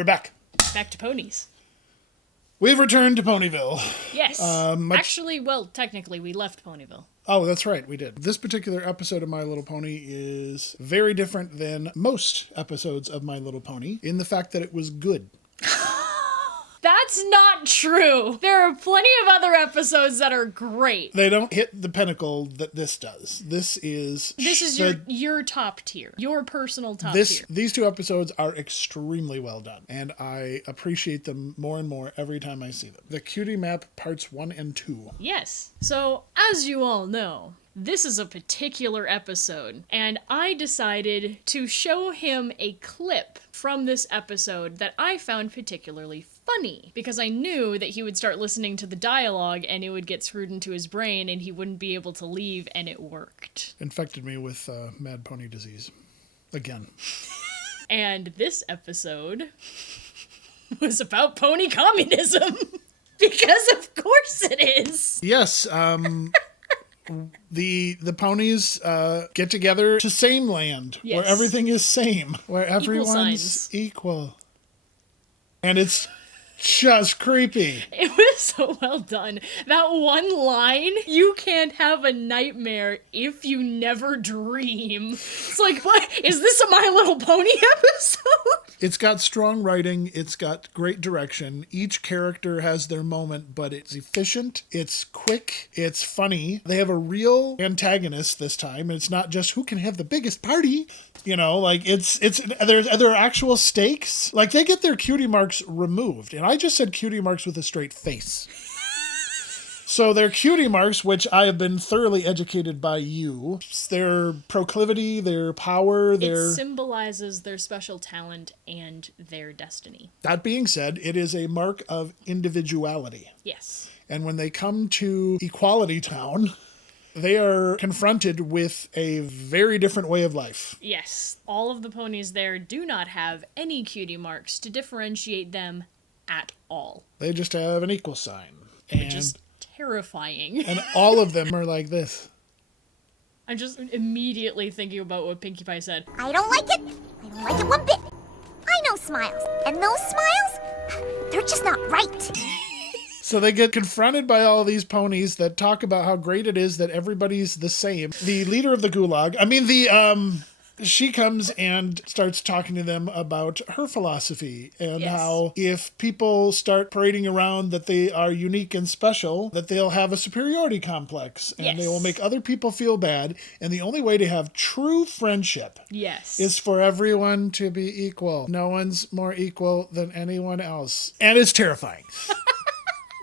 We're back. Back to ponies. We've returned to Ponyville. Yes. Actually, well, technically, we left Ponyville. Oh, that's right, we did. This particular episode of My Little Pony is very different than most episodes of My Little Pony in the fact that it was good. That's not true. There are plenty of other episodes that are great. They don't hit the pinnacle that this does. This is your top tier. Your personal top tier. These two episodes are extremely well done, and I appreciate them more and more every time I see them. The Cutie Map Parts 1 and 2. Yes. So, as you all know, this is a particular episode, and I decided to show him a clip from this episode that I found particularly funny, because I knew that he would start listening to the dialogue and it would get screwed into his brain and he wouldn't be able to leave, and it worked. Infected me with mad pony disease. Again. And this episode was about pony communism. Because of course it is. Yes, the ponies get together to same land, yes, where everything is same, where everyone's equal. And it's just creepy. It was so well done. That one line, you can't have a nightmare if you never dream. It's like, what? Is this a My Little Pony episode? It's got strong writing. It's got great direction. Each character has their moment, but it's efficient. It's quick. It's funny. They have a real antagonist this time. It's not just who can have the biggest party. You know, like there are actual stakes. Like they get their cutie marks removed, and I just said cutie marks with a straight face. So their cutie marks, which I have been thoroughly educated by you, their proclivity, their power, it symbolizes their special talent and their destiny. That being said, it is a mark of individuality. Yes. And when they come to Equality Town, they are confronted with a very different way of life. Yes. All of the ponies there do not have any cutie marks to differentiate them at all. They just have an equal sign. Which is terrifying. And all of them are like this. I'm just immediately thinking about what Pinkie Pie said. I don't like it. I don't like it one bit. I know smiles. And those smiles, they're just not right. So they get confronted by all these ponies that talk about how great it is that everybody's the same. The leader of the gulag, she comes and starts talking to them about her philosophy and how if people start parading around that they are unique and special, that they'll have a superiority complex and they will make other people feel bad. And the only way to have true friendship is for everyone to be equal. No one's more equal than anyone else. And it's terrifying.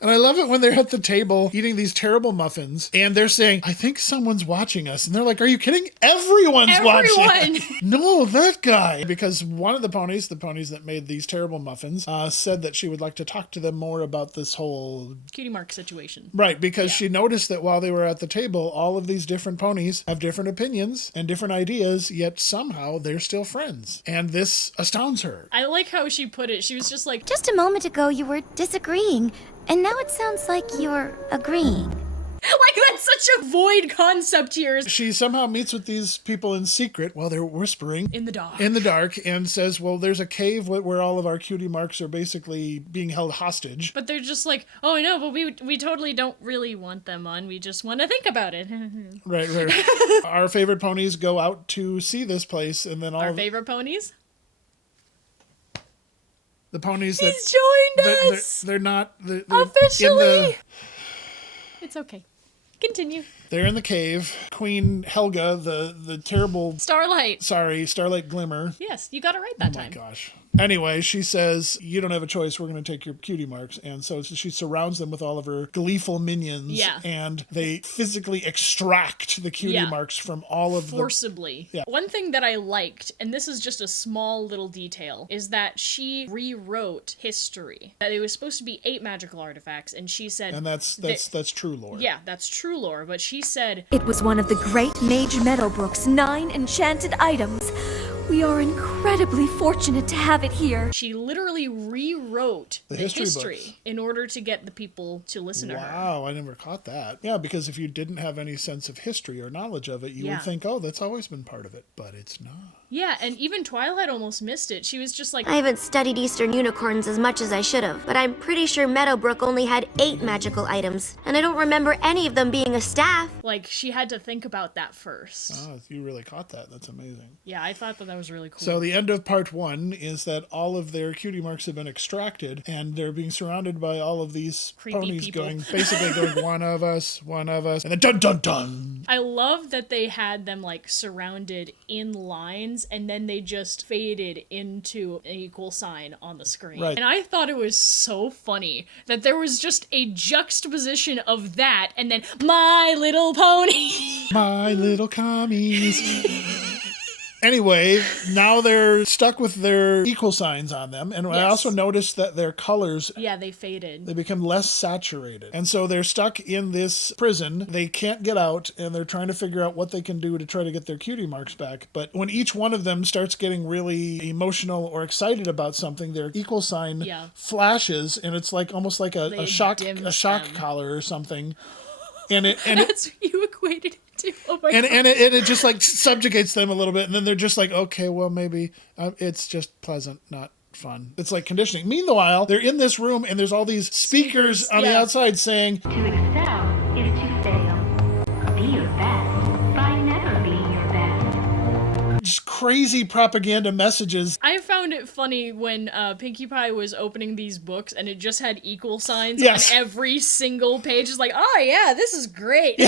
And I love it when they're at the table eating these terrible muffins and they're saying, I think someone's watching us. And they're like, are you kidding? Everyone's watching. No, that guy. Because one of the ponies that made these terrible muffins, said that she would like to talk to them more about this whole cutie mark situation. Right, because she noticed that while they were at the table, all of these different ponies have different opinions and different ideas, yet somehow they're still friends. And this astounds her. I like how she put it. She was just like, just a moment ago you were disagreeing. And now it sounds like you're agreeing. Like, that's such a void concept here. She somehow meets with these people in secret while they're whispering. In the dark. In the dark, and says, well, there's a cave where all of our cutie marks are basically being held hostage. But they're just like, oh, I know, but we totally don't really want them on. We just want to think about it. Right. Our favorite ponies go out to see this place, and then our favorite ponies? The ponies He's joined us! They're not... They're officially! It's okay. Continue. They're in the cave. Queen Helga, the terrible... Starlight Glimmer. Yes, you got it right that time. Oh my gosh. Anyway, she says, you don't have a choice, we're going to take your cutie marks. And so she surrounds them with all of her gleeful minions. Yeah. And they physically extract the cutie marks from all of forcibly. Yeah. One thing that I liked, and this is just a small little detail, is that she rewrote history. That it was supposed to be 8 magical artifacts, and she said... And that's true lore. Yeah, that's true lore, but she said... It was one of the great Mage Meadowbrook's 9 enchanted items. We are incredibly fortunate to have it here. She literally rewrote the history books in order to get the people to listen to her. Wow, I never caught that. Yeah, because if you didn't have any sense of history or knowledge of it, you would think, oh, that's always been part of it. But it's not. Yeah, and even Twilight almost missed it. She was just like, I haven't studied Eastern unicorns as much as I should have, but I'm pretty sure Meadowbrook only had 8 magical items, and I don't remember any of them being a staff. like she had to think about that first. Oh, you really caught that. That's amazing. Yeah, I thought that was really cool. So the end of part 1 is that all of their cutie marks have been extracted, and they're being surrounded by all of these Creepy ponies people. basically going, one of us, and then dun dun dun. I love that they had them like surrounded in lines and then they just faded into an equal sign on the screen. Right. And I thought it was so funny that there was just a juxtaposition of that and then My Little Pony. My little commies. Anyway, now they're stuck with their equal signs on them. And I Yes. also noticed that their colors, Yeah, they faded. they become less saturated. And so they're stuck in this prison. They can't get out, and they're trying to figure out what they can do to try to get their cutie marks back. But when each one of them starts getting really emotional or excited about something, their equal sign Yeah. flashes, and it's like almost like a They shock dims shock them. collar or something. And it That's what you equated it to. Oh my and god. it just like subjugates them a little bit, and then they're just like, okay, well, maybe it's just pleasant, not fun. It's like conditioning. Meanwhile, they're in this room, and there's all these speakers on the yeah. outside saying, To excel is to fail. Be your best by never being your best. just crazy propaganda messages. I found it funny when Pinkie Pie was opening these books and it just had equal signs Yes. on every single page. It's like, oh yeah, this is great.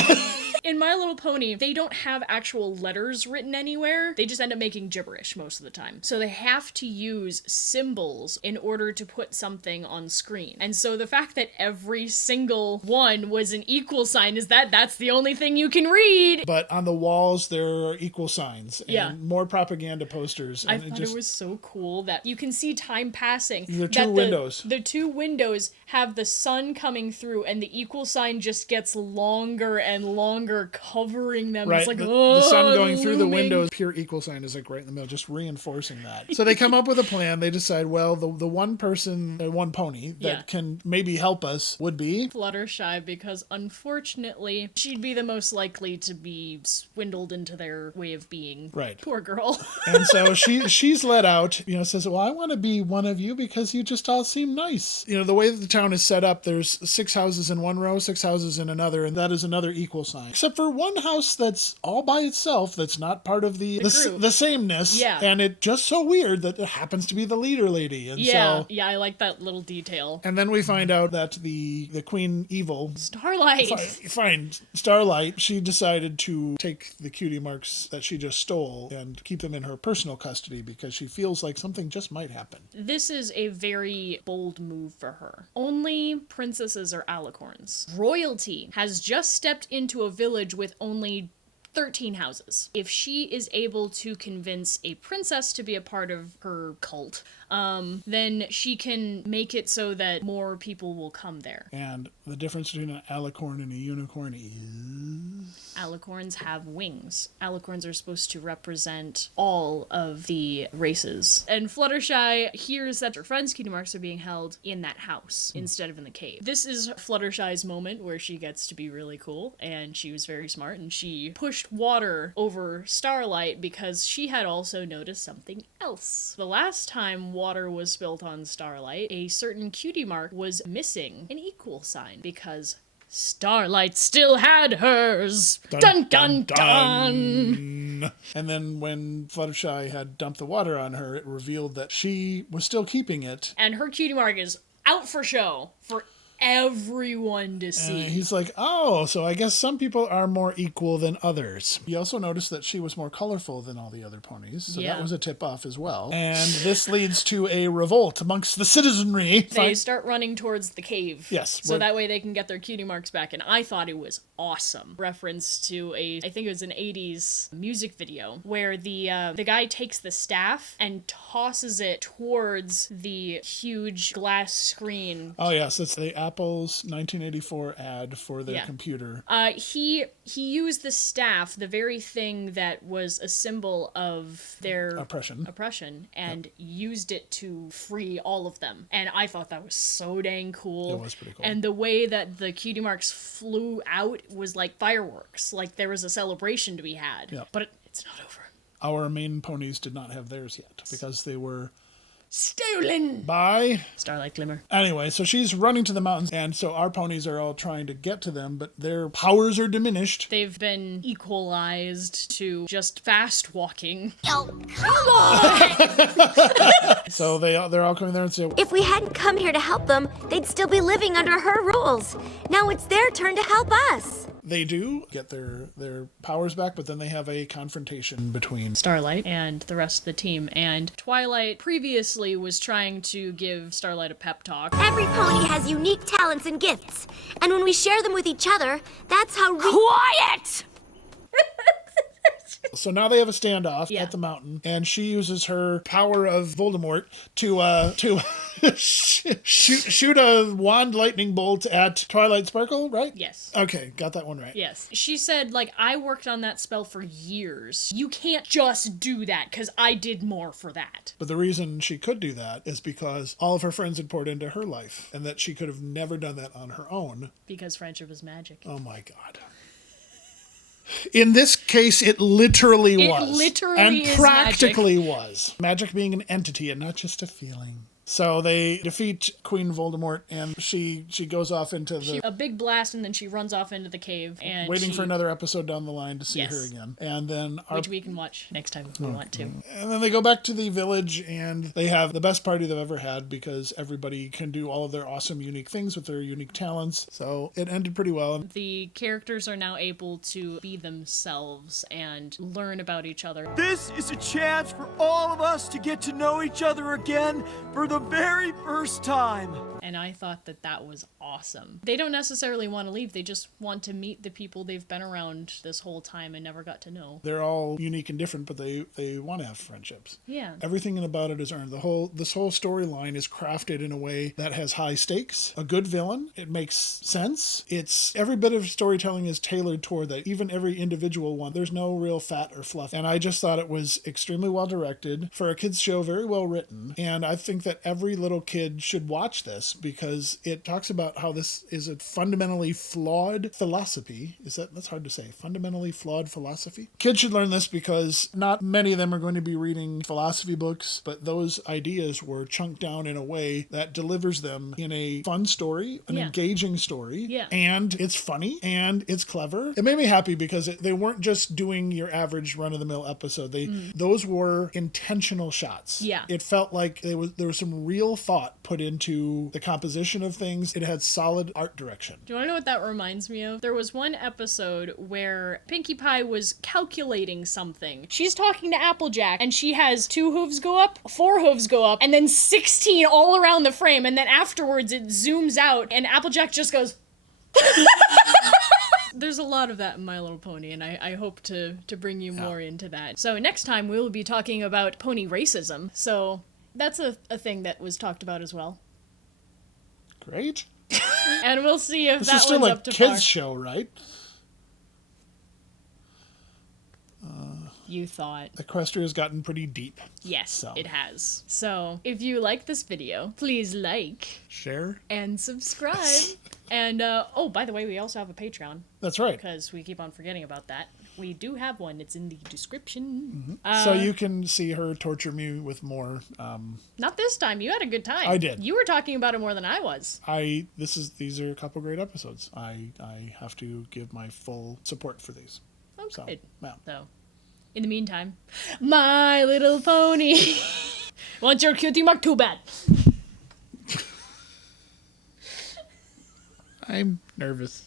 In My Little Pony, they don't have actual letters written anywhere. They just end up making gibberish most of the time. So they have to use symbols in order to put something on screen. And so the fact that every single one was an equal sign is that's the only thing you can read. But on the walls, there are equal signs and Yeah. more propaganda posters. I And thought it was so cool that you can see time passing. There are that two windows. The two windows have the sun coming through, and the equal sign just gets longer and longer, covering them. Right, It's like, the sun going through the looming. windows, pure equal sign is like right in the middle, just reinforcing that. So they come up with a plan. They decide, well, the one person, one pony that Yeah. can maybe help us would be Fluttershy, because unfortunately, she'd be the most likely to be swindled into their way of being. Right. Poor girl. And so she's let out, says, well, I want to be one of you because you just all seem nice. The way that the town is set up, there's 6 houses in one row, 6 houses in another, and that is another equal sign. Except for one house that's all by itself, that's not part of the group. sameness. Yeah. And it just so weird that it happens to be the leader lady. And Yeah, so... yeah, I like that little detail. And then we find out that the Queen Evil... Starlight. Fine. Starlight, she decided to take the cutie marks that she just stole and keep them in her personal custody because she feels like something just might happen. This is a very bold move for her. Only princesses are alicorns. Royalty has just stepped into a village with only 13 houses. If she is able to convince a princess to be a part of her cult, then she can make it so that more people will come there. And the difference between an alicorn and a unicorn is... Alicorns have wings. Alicorns are supposed to represent all of the races. And Fluttershy hears that her friend's cutie marks are being held in that house instead of in the cave. This is Fluttershy's moment where she gets to be really cool, and she was very smart, and she pushed water over Starlight because she had also noticed something else. The last time water was spilt on Starlight, a certain cutie mark was missing an equal sign because Starlight still had hers. Dun dun dun. And then when Fluttershy had dumped the water on her, it revealed that she was still keeping it. And her cutie mark is out for show for everyone to see. And he's like, oh, so I guess some people are more equal than others. He also noticed that she was more colorful than all the other ponies, so Yeah. that was a tip-off as well. And this leads to a revolt amongst the citizenry. They start running towards the cave. Yes, So where- that way they can get their cutie marks back. And I thought it was awesome. Reference to I think it was an 80s music video where the guy takes the staff and tosses it towards the huge glass screen. Oh, yes, it's the Apple's 1984 ad for their Yeah. computer. He used the staff, the very thing that was a symbol of their Oppression. and used it to free all of them. And I thought that was so dang cool. It was pretty cool. And the way that the cutie marks flew out was like fireworks. Like there was a celebration to be had. Yep. But it's not over. Our main ponies did not have theirs yet because they were Stolen by Starlight Glimmer. Anyway, so she's running to the mountains, and so our ponies are all trying to get to them, but their powers are diminished. They've been equalized to just fast walking. Oh, come on! So they're all coming there and say, If we hadn't come here to help them, they'd still be living under her rules. Now it's their turn to help us. they do get their powers back, but then they have a confrontation between Starlight and the rest of the team. And Twilight previously was trying to give Starlight a pep talk. Every pony has unique talents and gifts. And when we share them with each other, that's how Quiet! So now they have a standoff Yeah. at the mountain, and she uses her power of Voldemort to shoot a wand lightning bolt at Twilight Sparkle, right? Yes. Okay, got that one right. Yes. She said, like, I worked on that spell for years. You can't just do that, because I did more for that. But the reason she could do that is because all of her friends had poured into her life, and that she could have never done that on her own. Because friendship is magic. Oh my God. In this case, it literally was. It literally and is practically was. Magic being an entity and not just a feeling. So they defeat Queen Voldemort, and she goes off into the... A big blast, and then she runs off into the cave. And waiting for another episode down the line to see Yes. her again. And then... Which we can watch next time if we want to. And then they go back to the village, and they have the best party they've ever had because everybody can do all of their awesome, unique things with their unique talents. So it ended pretty well. The characters are now able to be themselves and learn about each other. This is a chance for all of us to get to know each other again for the very first time. And I thought that that was awesome. They don't necessarily want to leave. They just want to meet the people they've been around this whole time and never got to know. They're all unique and different, but they want to have friendships. Yeah. Everything about it is earned. This whole storyline is crafted in a way that has high stakes, a good villain. It makes sense. It's every bit of storytelling is tailored toward that. Even every individual one. There's no real fat or fluff. And I just thought it was extremely well directed for a kids show, very well written. And I think that every little kid should watch this because it talks about how this is a fundamentally flawed philosophy. That's hard to say. Fundamentally flawed philosophy. Kids should learn this because not many of them are going to be reading philosophy books, but those ideas were chunked down in a way that delivers them in a fun story, an Yeah. engaging story, Yeah. and it's funny and it's clever. It made me happy because they weren't just doing your average run-of-the-mill episode. Those were intentional shots. Yeah. It felt like there was some real thought put into the composition of things. It had solid art direction. Do you want to know what that reminds me of? There was one episode where Pinkie Pie was calculating something. She's talking to Applejack, and she has 2 hooves go up, 4 hooves go up, and then 16 all around the frame, and then afterwards it zooms out, and Applejack just goes... There's a lot of that in My Little Pony, and I hope to bring you more into that. So next time we will be talking about pony racism. So that's a thing that was talked about as well. Great. And we'll see if This that is still one's a up to kids par. show, right? You thought. Equestria has gotten pretty deep. Yes, So. it has. So, if you like this video, please like Share. and subscribe. And, oh, by the way, we also have a Patreon, That's right. because we keep on forgetting about that. We do have one. It's in the description. So you can see her torture me with more. Not this time. You had a good time. I did. You were talking about it more than I was. These are a couple great episodes. I have to give my full support for these. Oh, So, good. yeah. So, in the meantime, My Little Pony. Want your cutie mark? Too bad. I'm nervous.